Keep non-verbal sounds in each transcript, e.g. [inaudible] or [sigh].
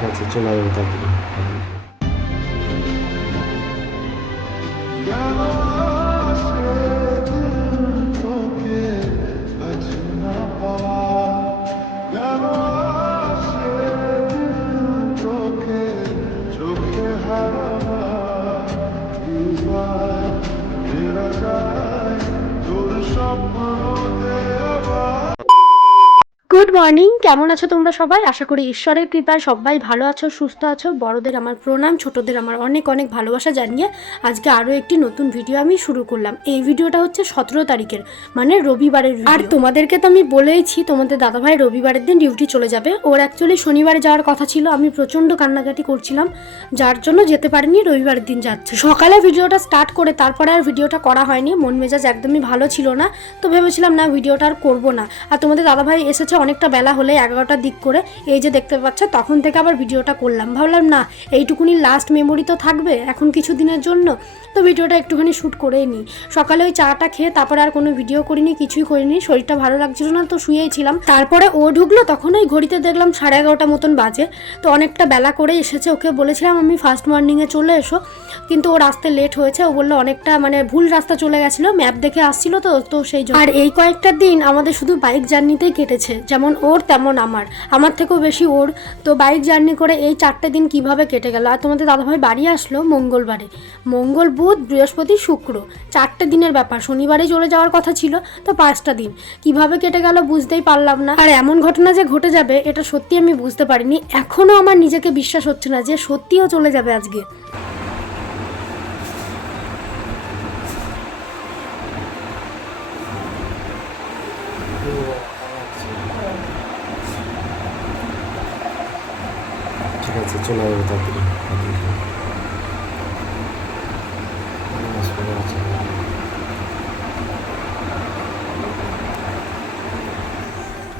ঠিক আছে চলে আসব তাড়াতাড়ি মর্নিং, কেমন আছো তোমরা সবাই? আশা করি ঈশ্বরের কৃপায় সবাই ভালো আছো, সুস্থ আছো। বড়দের আমার প্রণাম, ছোটদের আমার অনেক অনেক ভালোবাসা জানিয়ে আজকে আরও একটি নতুন ভিডিও আমি শুরু করলাম। এই ভিডিওটা হচ্ছে সতেরো তারিখের মানে রবিবারের আর তোমাদেরকে তো আমি বলেইছি, তোমাদের দাদাভাই রবিবারের দিন ডিউটি চলে যাবে। ওর অ্যাকচুয়ালি শনিবারে যাওয়ার কথা ছিল, আমি প্রচণ্ড কান্নাকাটি করছিলাম, যার জন্য যেতে পারিনি, রবিবারের দিন যাচ্ছে। সকালে ভিডিওটা স্টার্ট করে তারপরে আর ভিডিওটা করা হয়নি, মন মেজাজ একদমই ভালো ছিল না, তো ভেবেছিলাম না ভিডিওটা আর করব না। আর তোমাদের দাদাভাই এসেছে অনেকটা বেলা হলে এগারোটার দিক করে এই যে দেখতে পাচ্ছ, তখন থেকে আবার ভিডিওটা করলাম। ভাবলাম, না, এইটুকুনি লাস্ট মেমোরি তো থাকবে, এখন কিছু দিনের জন্য। তো ভিডিওটা একটুখানি শ্যুট করেই নিই। সকালে ওই চাটা খেয়ে তারপরে আর কোনো ভিডিও করিনি, কিছুই করিনি, শরীরটা ভালো লাগছিল না, তো শুয়েই ছিলাম। তারপরে ও ঢুকলো, তখন ওই ঘড়িতে দেখলাম সাড়ে এগারোটা মতন বাজে। তো অনেকটা বেলা করে এসেছে, ওকে বলেছিলাম, আমি ফার্স্ট মর্নিংয়ে চলে এসো। কিন্তু ও আসতে লেট হয়েছে, ও বলল, অনেকটা মানে ভুল রাস্তা চলে গেছিল ম্যাপ দেখে আসছিল তো তো সেই আর এই কয়েকটা দিন আমাদের শুধু বাইক জার্নিতেই কেটেছে। যেমন ওর তেমন আমার। আমার থেকেও বেশি ওর। তো বাইক জার্নি করে এই চারটে দিন কীভাবে কেটে গেল? আর তোমাদের দাদাভাই বাড়ি আসলো মঙ্গলবারে। মঙ্গল, বুধ, বৃহস্পতি, শুক্র। চারটে দিনের ব্যাপার। শনিবারে চলে যাওয়ার কথা ছিল, তো পাঁচটা দিন। কীভাবে কেটে গেল বুঝতেই পারলাম না। আর এমন ঘটনা যে ঘটে যাবে, এটা সত্যি আমি বুঝতে পারিনি। এখনও আমার নিজেকে বিশ্বাস হচ্ছে না যে সত্যিও চলে যাবে আজকে। ঠিক আছে চলে যাবে তাড়াতাড়ি হাসপাতালে আছে।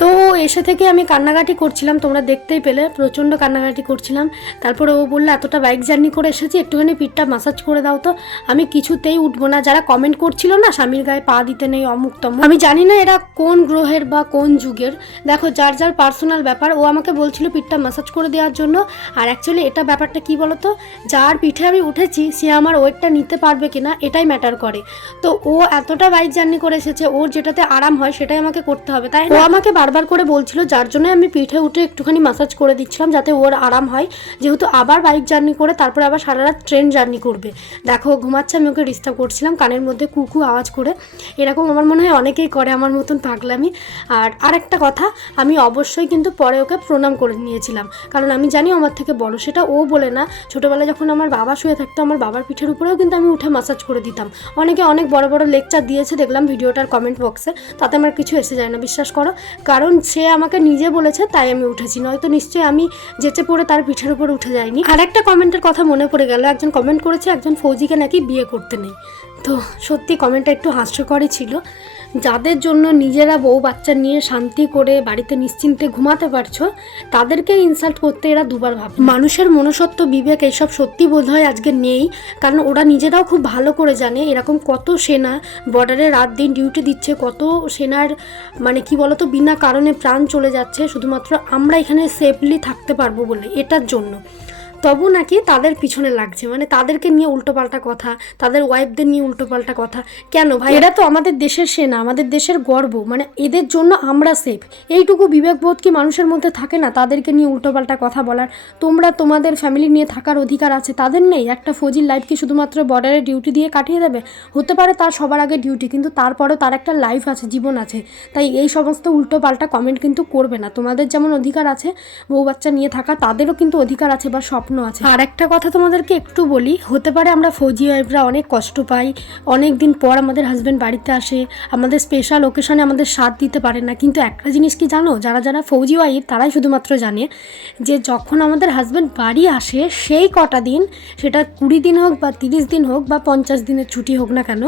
তো এসে থেকে আমি কান্নাকাটি করছিলাম, তোমরা দেখতেই পেলে, প্রচণ্ড কান্নাকাটি করছিলাম। তারপরে ও বলল, এতটা বাইক জার্নি করে এসেছি, একটুখানি পিঠটা মাসাজ করে দাও তো। আমি কিছুতেই উঠবো না। যারা কমেন্ট করছিল না, স্বামীর গায়ে পা দিতে নেই, অমুক তমুক। আমি জানি না এরা কোন গ্রহের বা কোন যুগের। দেখো, যার যার পার্সোনাল ব্যাপার, ও আমাকে বলছিল পিঠটা মাসাজ করে দেওয়ার জন্য। আর অ্যাকচুয়ালি এটা ব্যাপারটা কি বলতো? যার পিঠে আমি উঠেছি, সে আমার ওয়েটটা নিতে পারবে কিনা, এটাই ম্যাটার করে। তো ও এতটা বাইক জার্নি করে এসেছে, ওর যেটাতে আরাম হয়, সেটাই আমাকে করতে হবে, তাই? ও আমাকে বারবার করে বলছিল, যার জন্য আমি পিঠে উঠে একটুখানি মাসাজ করে দিচ্ছিলাম যাতে ওর আরাম হয়। যেহেতু আবার বাইক জার্নি করে, তারপরে আবার সারা রাত ট্রেন জার্নি করবে। দেখো ঘুমাচ্ছে, আমি ওকে ডিস্টার্ব করছিলাম, কানের মধ্যে কুকু আওয়াজ করে। এরকম আমার মনে হয় অনেকেই করে আমার মতন পাগলামি। আর আরেকটা কথা, আমি অবশ্যই কিন্তু পরে ওকে প্রণাম করে নিয়েছিলাম। কারণ আমি জানি আমার থেকে বড়, সেটা ও বলে না। ছোটোবেলায় যখন আমার বাবা শুয়ে থাকতো, আমার বাবার পিঠের উপরেও কিন্তু আমি উঠে মাসাজ করে দিতাম। অনেকে অনেক বড় বড় লেকচার দিয়েছে, দেখলাম ভিডিওটার কমেন্ট বক্সে তাতে আমার কিছু এসে যায় না, বিশ্বাস করো। কারণ সে আমাকে নিজে বলেছে, তাই আমি উঠেছি। নয়তো নিশ্চয়ই আমি যেচে পড়ে তার পিঠের উপর উঠে যাইনি। আর একটা কমেন্টের কথা মনে পড়ে গেল। একজন কমেন্ট করেছে, একজন ফৌজিকে নাকি বিয়ে করতে নেই। তো সত্যি কমেন্টটা একটু হাস্যকরই ছিল। যাদের জন্য নিজেরা বউ বাচ্চা নিয়ে শান্তি করে বাড়িতে নিশ্চিন্তে ঘুমাতে পারছ, তাদেরকে ইনসাল্ট করতে এরা দুবার ভাব মানুষের মনুষ্যত্ব বিবেক এইসব সত্যি বোধ হয় আজকে নেই, কারণ ওরা নিজেরাও খুব ভালো করে জানে এরকম কত সেনা বর্ডারে রাত দিন ডিউটি দিচ্ছে, কত সেনার মানে কি বলতো, বিনা কারণে প্রাণ চলে যাচ্ছে, শুধুমাত্র আমরা এখানে সেফলি থাকতে পারব বলে, এটার জন্য। তবু নাকি তাদের পিছনে লাগছে। মানে তাদেরকে নিয়ে উল্টোপাল্টা কথা, তাদের ওয়াইফদের নিয়ে উল্টোপাল্টা কথা। কেন ভাই? এরা তো আমাদের দেশের সেনা, আমাদের দেশের গর্ব। মানে এদের জন্য আমরা সেফ এইটুকু বিবেকবোধ কি মানুষের মধ্যে থাকে না তাদেরকে নিয়ে উল্টোপাল্টা কথা বলার? তোমরা তোমাদের ফ্যামিলি নিয়ে থাকার অধিকার আছে। তাদের নেই। একটা ফৌজির লাইফ কি শুধুমাত্র বর্ডারে ডিউটি দিয়ে কাটিয়ে দেবে? হতে পারে তার সবার আগে ডিউটি কিন্তু তারপরেও তার একটা লাইফ আছে, জীবন আছে। তাই এই সমস্ত উল্টোপাল্টা কমেন্ট কিন্তু করবে না। তোমাদের যেমন অধিকার আছে, বউ বাচ্চা নিয়ে থাকা, তাদেরও কিন্তু অধিকার আছে বা স্বপ্ন আছে। আর একটা কথা তোমাদেরকে একটু বলি, হতে পারে আমরা ফৌজি ওয়াইফরা অনেক কষ্ট পাই, অনেক দিন পর আমাদের হাজব্যান্ড বাড়িতে আসে, আমাদের স্পেশাল ওকেশনে আমাদের সাথ দিতে পারে না। কিন্তু একটা জিনিস কি জানো, যারা যারা ফৌজি ওয়াইফ তারাই শুধুমাত্র জানে যে যখন আমাদের হাজব্যান্ড বাড়ি আসে, সেই কটা দিন, সেটা কুড়ি দিন হোক বা তিরিশ দিন হোক বা পঞ্চাশ দিনের ছুটি হোক না কেন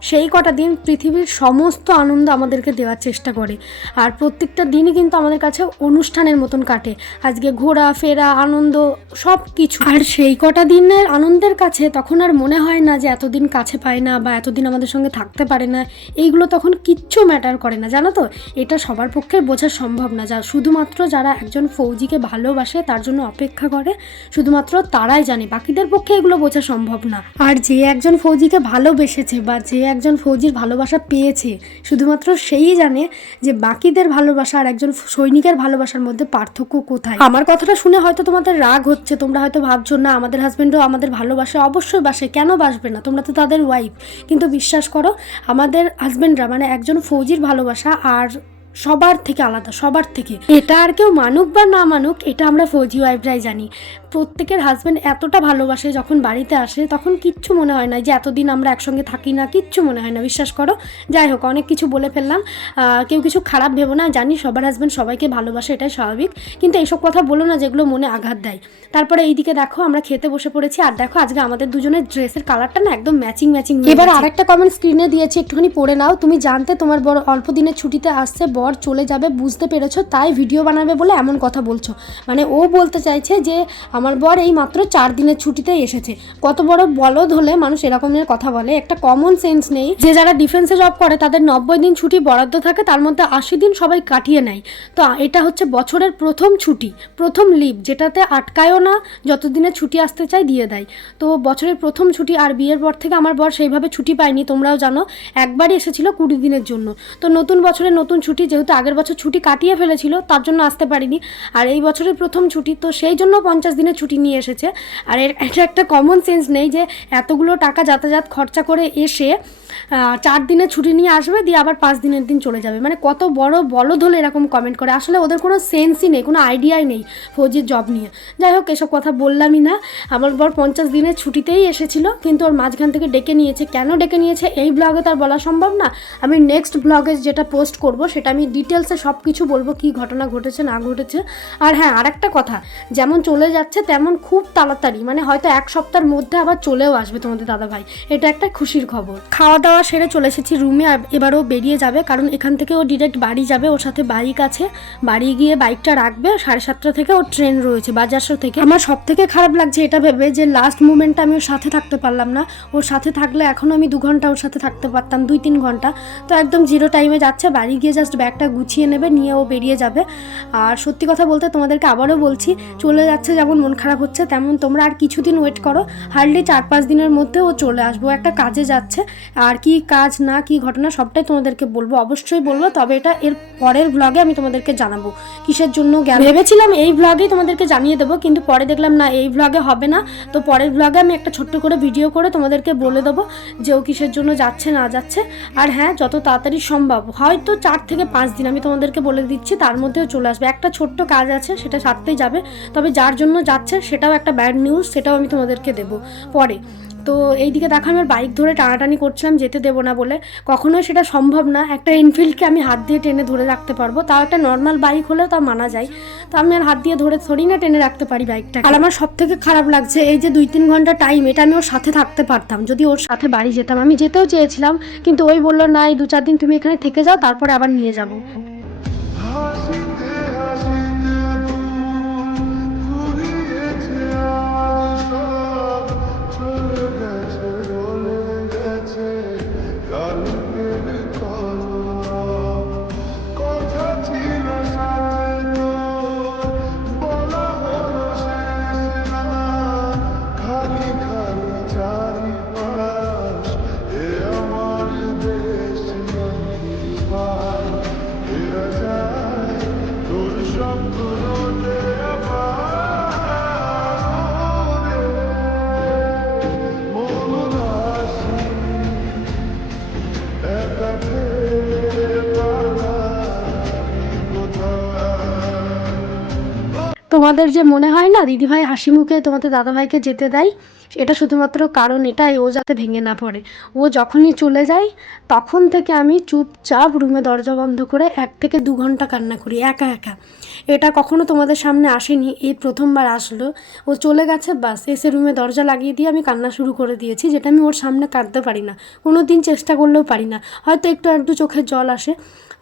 সেই কটা দিন পৃথিবীর সমস্ত আনন্দ আমাদেরকে দেওয়ার চেষ্টা করে। আর প্রত্যেকটা দিনই কিন্তু আমাদের কাছে অনুষ্ঠানের মতন কাটে। আজকে ঘোরা, ফেরা, আনন্দ সব কিছু আর সেই কটা দিনের আনন্দের কাছে তখন আর মনে হয় না যে এতদিন কাছে পায় না বা এতদিন আমাদের সঙ্গে থাকতে পারে না। এইগুলো তখন কিচ্ছু ম্যাটার করে না, জানো তো? এটা সবার পক্ষে বোঝা সম্ভব না। যা, শুধুমাত্র যারা একজন ফৌজিকে ভালোবাসে তার জন্য অপেক্ষা করে, শুধুমাত্র তারাই জানে। বাকিদের পক্ষে এগুলো বোঝা সম্ভব না। আর যে একজন ফৌজিকে ভালোবেসেছে বা যে একজন ফৌজির ভালোবাসা পেয়েছে। শুধুমাত্র সেই জানে যে বাকিদের ভালোবাসা আর একজন সৈনিকের ভালোবাসার মধ্যে পার্থক্য কোথায়। আমার কথাটা শুনে হয়তো তোমাদের রাগ হচ্ছে, তোমরা হয়তো ভাবছ, না, আমাদের হাজবেন্ডও আমাদের ভালোবাসে, অবশ্যই বাসে, কেন বাসবে না? তোমরা তো তাদের ওয়াইফ কিন্তু বিশ্বাস করো, আমাদের হাজবেন্ডরা মানে একজন ফৌজির ভালোবাসা আর সবার থেকে আলাদা, সবার থেকে। এটা আর কেউ মানুক বা না মানুক, এটা আমরা ফৌজি ওয়াইফরাই জানি। প্রত্যেকের হাজব্যান্ড এতটা ভালোবাসে যখন বাড়িতে আসে তখন কিচ্ছু মনে হয় না যে এতদিন আমরা একসঙ্গে থাকি না কিচ্ছু মনে হয় না বিশ্বাস করো। যাই হোক অনেক কিছু বলে ফেললাম। কেউ কিছু খারাপ ভেবো না জানি সবার হাজব্যান্ড সবাইকে ভালোবাসে এটাই স্বাভাবিক। কিন্তু এইসব কথা বলো না যেগুলো মনে আঘাত দেয়। তারপরে এইদিকে দেখো আমরা খেতে বসে পড়েছি। আর দেখো আজকে আমাদের দুজনের ড্রেসের কালারটা না একদম ম্যাচিং ম্যাচিং এবার আরেকটা কমেন্ট স্ক্রিনে দিয়েছি একটুখানি পড়ে নাও। তুমি জানতে তোমার বড় অল্প দিনের ছুটিতে আসছে বর চলে যাবে বুঝতে পেরেছ তাই ভিডিও বানাবে বলে এমন কথা বলছো। মানে ও বলতে চাইছে যে আমার বর এই মাত্র চার দিনের ছুটিতে এসেছে। কত বড় বলদ হলে মানুষ এরকমের কথা বলে। একটা কমন সেন্স নেই। যে যারা ডিফেন্সে জব করে, তাদের নব্বই দিন ছুটি বরাদ্দ থাকে, তার মধ্যে আশি দিন সবাই কাটিয়ে নেয়। তো এটা হচ্ছে বছরের প্রথম ছুটি, প্রথম লিভ যেটাতে আটকায়ও না যত দিনের ছুটি আসতে চায় দিয়ে দেয়। তো বছরের প্রথম ছুটি আর বিয়ের পর থেকে আমার বর সেইভাবে ছুটি পায়নি, তোমরাও জানো। একবারই এসেছিল কুড়ি দিনের জন্য। তো নতুন বছরের নতুন ছুটি, যেহেতু আগের বছর ছুটি কাটিয়ে ফেলেছিল, তার জন্য আসতে পারিনি। আর এই বছরের প্রথম ছুটি, তো সেই জন্য পঞ্চাশ দিনের ছুটি নিয়ে এসেছে। আর এর [laughs] এটা একটা কমন সেন্স নেই যে এতগুলো টাকা যাতায়াত খরচা করে এসে চার দিনের ছুটি নিয়ে আসবে, দিয়ে আবার পাঁচ দিনের দিন চলে যাবে। মানে কত বড় বলদ হলে এরকম কমেন্ট করে। আসলে ওদের কোনো সেন্সই নেই, কোনো আইডিয়াই নেই ফৌজির জব নিয়ে। যাই হোক, এসব কথা বললামই না। আমার বর পঞ্চাশ দিনের ছুটিতেই এসেছিল, কিন্তু ওর মাঝখান থেকে ডেকে নিয়েছে। কেন ডেকে নিয়েছে? এই ব্লগে তার বলা সম্ভব না। আমি নেক্সট ব্লগে যেটা পোস্ট করব, সেটা আমি ডিটেলসে সব কিছু বলব, কি ঘটনা ঘটেছে, না ঘটেছে। আর হ্যাঁ আরেকটা কথা, যেমন চলে যাচ্ছে তেমন খুব তাড়াতাড়ি। মানে হয়তো এক সপ্তাহের মধ্যে আবার চলেও আসবে তোমাদের দাদা ভাই এটা একটা খুশির খবর। খাওয়া দাওয়া সেরে চলে এসেছি রুমে এবারও বেরিয়ে যাবে, কারণ এখান থেকে ও ডিরেক্ট বাড়ি যাবে, ওর সাথে বাইক আছে। বাড়ি গিয়ে বাইকটা রাখবে, সাড়ে সাতটা থেকে ওর ট্রেন রয়েছে বাজারশো থেকে। আমার সব থেকে খারাপ লাগছে এটা ভেবে যে লাস্ট মুমেন্টটা আমি ওর সাথে থাকতে পারলাম না। ওর সাথে থাকলে এখনও আমি দু ঘণ্টা ওর সাথে থাকতে পারতাম, দুই তিন ঘণ্টা। তো একদম জিরো টাইমে যাচ্ছে, বাড়ি গিয়ে জাস্ট ব্যাগটা গুছিয়ে নেবে, নিয়ে ও বেরিয়ে যাবে। আর সত্যি কথা বলতে তোমাদেরকে আবারও বলছি, চলে যাচ্ছে যেমন মন খারাপ হচ্ছে, তেমন তোমরা আর কিছুদিন ওয়েট করো। হার্ডলি চার পাঁচ দিনের মধ্যে ও চলে আসব। একটা কাজে যাচ্ছে। আর কি কাজ না কি ঘটনা সবটাই তোমাদেরকে বলব। অবশ্যই বলব, তবে এটা এর পরের ব্লগে আমি তোমাদেরকে জানাব। কিসের জন্য গেল? ভেবেছিলাম এই ব্লগেই তোমাদেরকে জানিয়ে দেবো, কিন্তু পরে দেখলাম না, এই ব্লগে হবে না। তো পরের ব্লগে আমি একটা ছোট্ট করে ভিডিও করে তোমাদেরকে বলে দেবো যে ও কিসের জন্য যাচ্ছে, না যাচ্ছে। আর হ্যাঁ যত তাড়াতাড়ি সম্ভব, হয়তো চার থেকে পাঁচ দিন আমি তোমাদেরকে বলে দিচ্ছি, তার মধ্যেও চলে আসবে। একটা ছোট্ট কাজ আছে, সেটা সারতেই যাবে। তবে যার জন্য যাচ্ছে, সেটাও একটা ব্যাড নিউজ সেটাও আমি তোমাদেরকে দেবো পরে। তো এইদিকে দেখো আমার বাইক ধরে টানাটানি করছিলাম, যেতে দেবো না বলে। কখনোই সেটা সম্ভব না, একটা এনফিল্ডকে আমি হাত দিয়ে টেনে ধরে রাখতে পারব। তাও একটা নর্মাল বাইক হলেও তা মানা যায়। তো আমি আর হাত দিয়ে ধরে থরি না টেনে রাখতে পারি বাইকটা আর আমার সব থেকে খারাপ লাগছে, এই যে দুই তিন ঘণ্টা টাইম এটা আমি ওর সাথে থাকতে পারতাম। যদি ওর সাথে বাড়ি যেতাম, আমি যেতেও চেয়েছিলাম, কিন্তু ওই বলল, না, এই দু চার দিন তুমি এখানে থেকে যাও, তারপরে আবার নিয়ে যাব। তোমাদের যে মনে হয় না দিদিভাই হাসি মুখে তোমাদের দাদাভাইকে যেতে দেয়? এটা শুধুমাত্র কারণ এটাই, ও যাতে ভেঙে না পড়ে। ও যখনই চলে যায়, তখন থেকে আমি চুপচাপ রুমে দরজা বন্ধ করে এক থেকে দু ঘণ্টা কান্না করি, একা একা। এটা কখনো তোমাদের সামনে আসেনি, এই প্রথমবার আসলো। ও চলে গেছে, বাস, এসে রুমে দরজা লাগিয়ে দিয়ে আমি কান্না শুরু করে দিয়েছি, যেটা আমি ওর সামনে কাঁদতে পারি না। কোনো দিন চেষ্টা করলেও পারি না। হয়তো একটু একটু চোখের জল আসে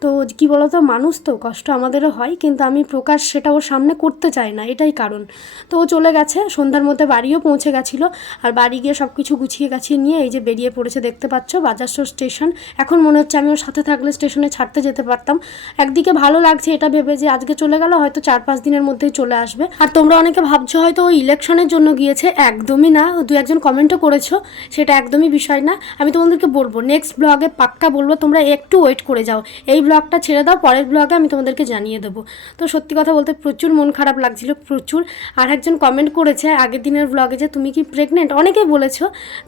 তো কি বলতো, মানুষ তো, কষ্ট আমাদেরও হয়, কিন্তু আমি প্রকাশ সেটা ওর সামনে করতে চাই না, এটাই কারণ। তো ও চলে গেছে, সন্ধ্যার মধ্যে বাড়িও পৌঁছে গেছিল, আর বাড়ি গিয়ে সব কিছু গুছিয়ে গাছিয়ে নিয়ে এই যে বেরিয়ে পড়েছে, দেখতে পাচ্ছ বাজার স্টেশন। এখন মনে হচ্ছে আমি ওর সাথে থাকলে স্টেশনে ছাড়তে যেতে পারতাম। একদিকে ভালো লাগছে এটা ভেবে যে আজকে চলে গেল, হয়তো চার পাঁচ দিনের মধ্যেই চলে আসবে। আর তোমরা অনেকে ভাবছ হয়তো ও ইলেকশনের জন্য গিয়েছে, একদমই না, দু একজন কমেন্টও করেছ, সেটা একদমই বিষয় না। আমি তোমাদেরকে বলব নেক্সট ব্লগে পাক্কা বলব, তোমরা একটু ওয়েট করে যাও, এই ব্লগটা ছেড়ে দাও, পরের ব্লগে আমি তোমাদেরকে জানিয়ে দেবো। তো সত্যি কথা বলতে প্রচুর মন খারাপ লাগছিল, প্রচুর। আর একজন কমেন্ট করেছে আগের দিনের ব্লগে যে, তুমি কি প্রেগনেন্ট অনেকেই বলেছ,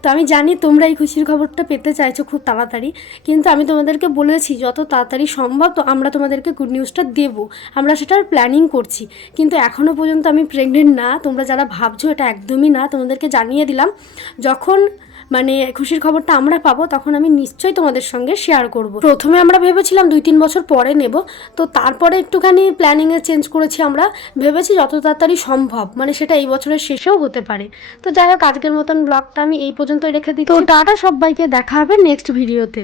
তো আমি জানি তোমরা এই খুশির খবরটা পেতে চাইছো খুব তাড়াতাড়ি। কিন্তু আমি তোমাদেরকে বলেছি, যত তাড়াতাড়ি সম্ভব তো আমরা তোমাদেরকে গুড নিউজটা দেবো। আমরা সেটার প্ল্যানিং করছি। কিন্তু এখনও পর্যন্ত আমি প্রেগনেন্ট না। তোমরা যারা ভাবছ এটা একদমই না, তোমাদেরকে জানিয়ে দিলাম। যখন মানে খুশির খবরটা আমরা পাবো তখন আমি নিশ্চয়ই তোমাদের সঙ্গে শেয়ার করব। প্রথমে আমরা ভেবেছিলাম দুই তিন বছর পরে নেব তো তারপরে একটুখানি প্ল্যানিংয়ে চেঞ্জ করেছি আমরা ভেবেছি যত তাড়াতাড়ি সম্ভব মানে সেটা এই বছরের শেষেও হতে পারে। তো যাই হোক আজকের মতন ব্লগটা আমি এই পর্যন্ত রেখে দিই তো টাটা সবাইকে দেখা হবে নেক্সট ভিডিওতে